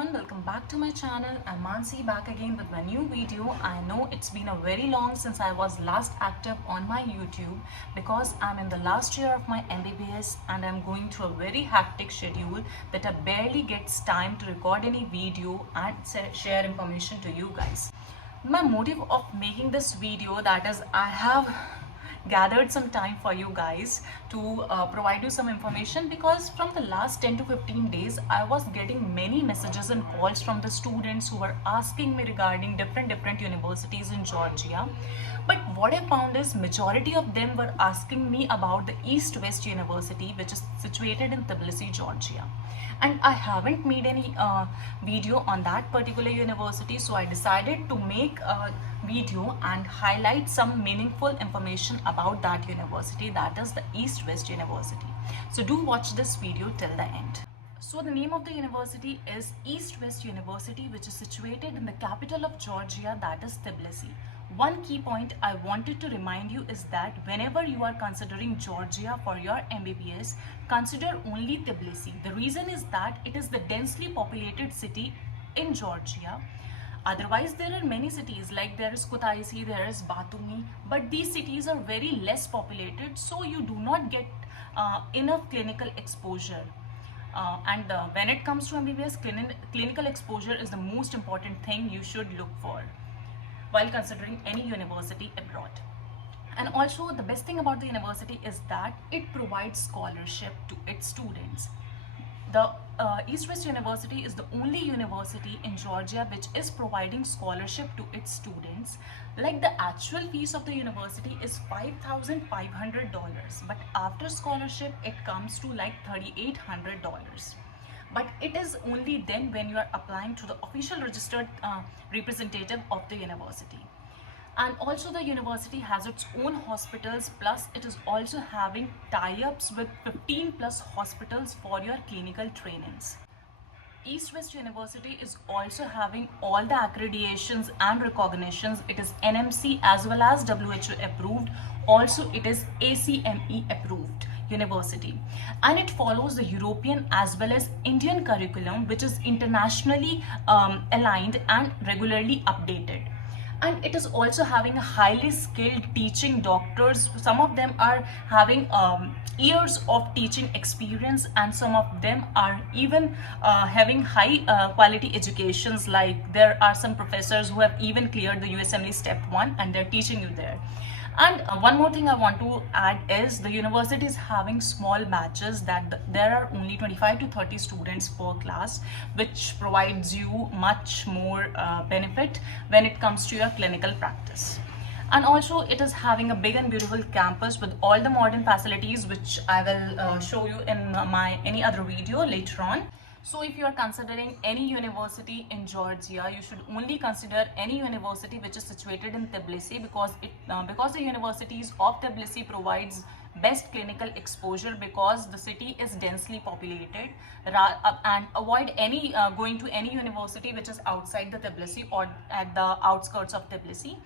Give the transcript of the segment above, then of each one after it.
everyone, welcome back to my channel. I'm Mansi back again with my new video. I know it's been a very long since I was last active on my YouTube because I'm in the last year of my MBBS and I'm going through a very hectic schedule that I barely gets time to record any video and share information to you guys. My motive of making this video, that is, I have gathered some time for you guys to provide you some information because from the last 10 to 15 days I was getting many messages and calls from the students who were asking me regarding different universities in Georgia. But what I found is majority of them were asking me about the East West University, which is situated in Tbilisi, Georgia. And I haven't made any video on that particular university, so I decided to make a video and highlight some meaningful information about that university, that is the East West University. So do watch this video till the end. So the name of the university is East West University, which is situated in the capital of Georgia, that is Tbilisi. One key point I wanted to remind you is that whenever you are considering Georgia for your MBBS, consider only Tbilisi. The reason is that it is the densely populated city in Georgia. Otherwise, there are many cities like there is Kutaisi, there is Batumi, but these cities are very less populated, so you do not get enough clinical exposure. When it comes to MBBS, clinical exposure is the most important thing you should look for while considering any university abroad. And also the best thing about the university is that it provides scholarship to its students. The East West University is the only university in Georgia which is providing scholarship to its students. Like the actual fees of the university is $5,500, but after scholarship it comes to like $3,800. But it is only then when you are applying to the official registered representative of the university. And also the university has its own hospitals, plus it is also having tie-ups with 15 plus hospitals for your clinical trainings. East West University is also having all the accreditations and recognitions. It is NMC as well as WHO approved. Also it is ACME approved university, and it follows the European as well as Indian curriculum, which is internationally aligned and regularly updated. And it is also having a highly skilled teaching doctors. Some of them are having years of teaching experience, and some of them are even having high quality educations. Like there are some professors who have even cleared the USMLE step 1 and they're teaching you there. And one more thing I want to add is the university is having small batches, that there are only 25 to 30 students per class, which provides you much more benefit when it comes to your clinical practice. And also it is having a big and beautiful campus with all the modern facilities, which I will show you in my any other video later on. So if you are considering any university in Georgia, you should only consider any university which is situated in Tbilisi, because the universities of Tbilisi provides best clinical exposure, because the city is densely populated, and avoid any going to any university which is outside the Tbilisi or at the outskirts of Tbilisi.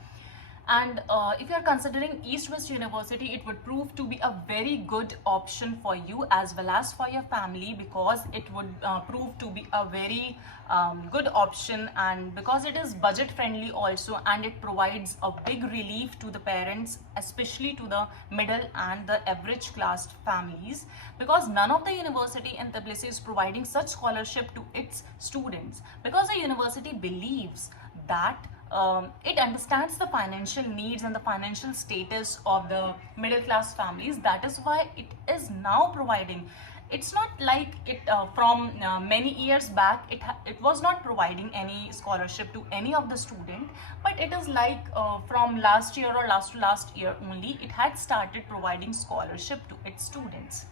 And if you are considering East West University, it would prove to be a very good option for you as well as for your family, because it would prove to be a very good option, and because it is budget friendly also, and it provides a big relief to the parents, especially to the middle and the average class families, because none of the university in Tbilisi is providing such scholarship to its students, because the university believes that it understands the financial needs and the financial status of the middle class families. That is why it is now providing. It's not like it from many years back it was not providing any scholarship to any of the student, but it is like from last year or last to last year only it had started providing scholarship to its students.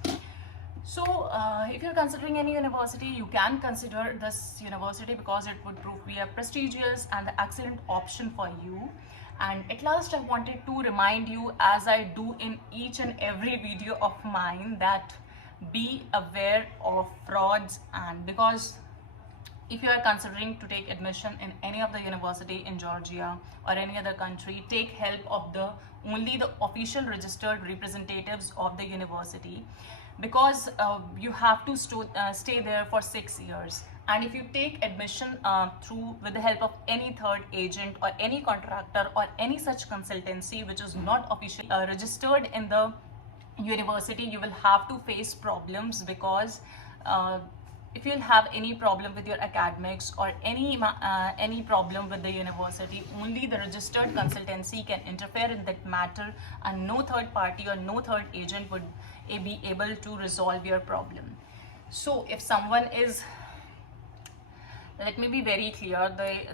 So if you're considering any university, you can consider this university because it would prove to be a prestigious and excellent option for you. And at last, I wanted to remind you, as I do in each and every video of mine, that be aware of frauds. And because if you are considering to take admission in any of the university in Georgia or any other country, take help of the only the official registered representatives of the university, because you have to stay there for 6 years. And if you take admission through with the help of any third agent or any contractor or any such consultancy which is not officially registered in the university, you will have to face problems, because if you'll have any problem with your academics or any problem with the university, only the registered consultancy can interfere in that matter, and no third party or no third agent would be able to resolve your problem. So if someone is, let me be very clear,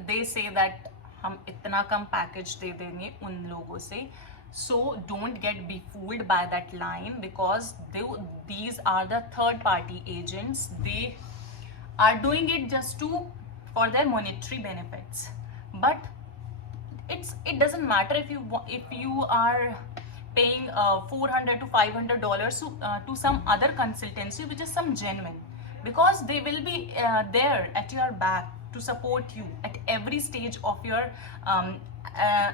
they say that हम इतना कम package दे देंगे उन लोगों से. So don't get befooled by that line, because these are the third party agents. They are doing it just for their monetary benefits. But it doesn't matter if you are paying $400 to $500 to some other consultancy which is some genuine, because they will be there at your back to support you at every stage of your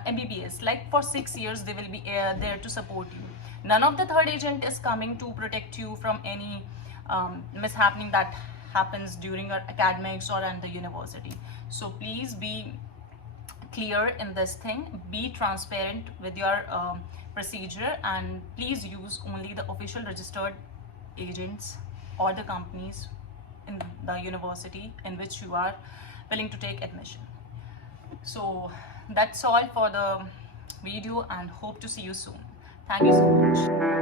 MBBS. Like for 6 years they will be there to support you. None of the third agent is coming to protect you from any mishappening that happens during your academics or at the university. So please be clear in this thing, be transparent with your procedure, and please use only the official registered agents or the companies in the university in which you are willing to take admission. So that's all for the video, and hope to see you soon. Thank you so much.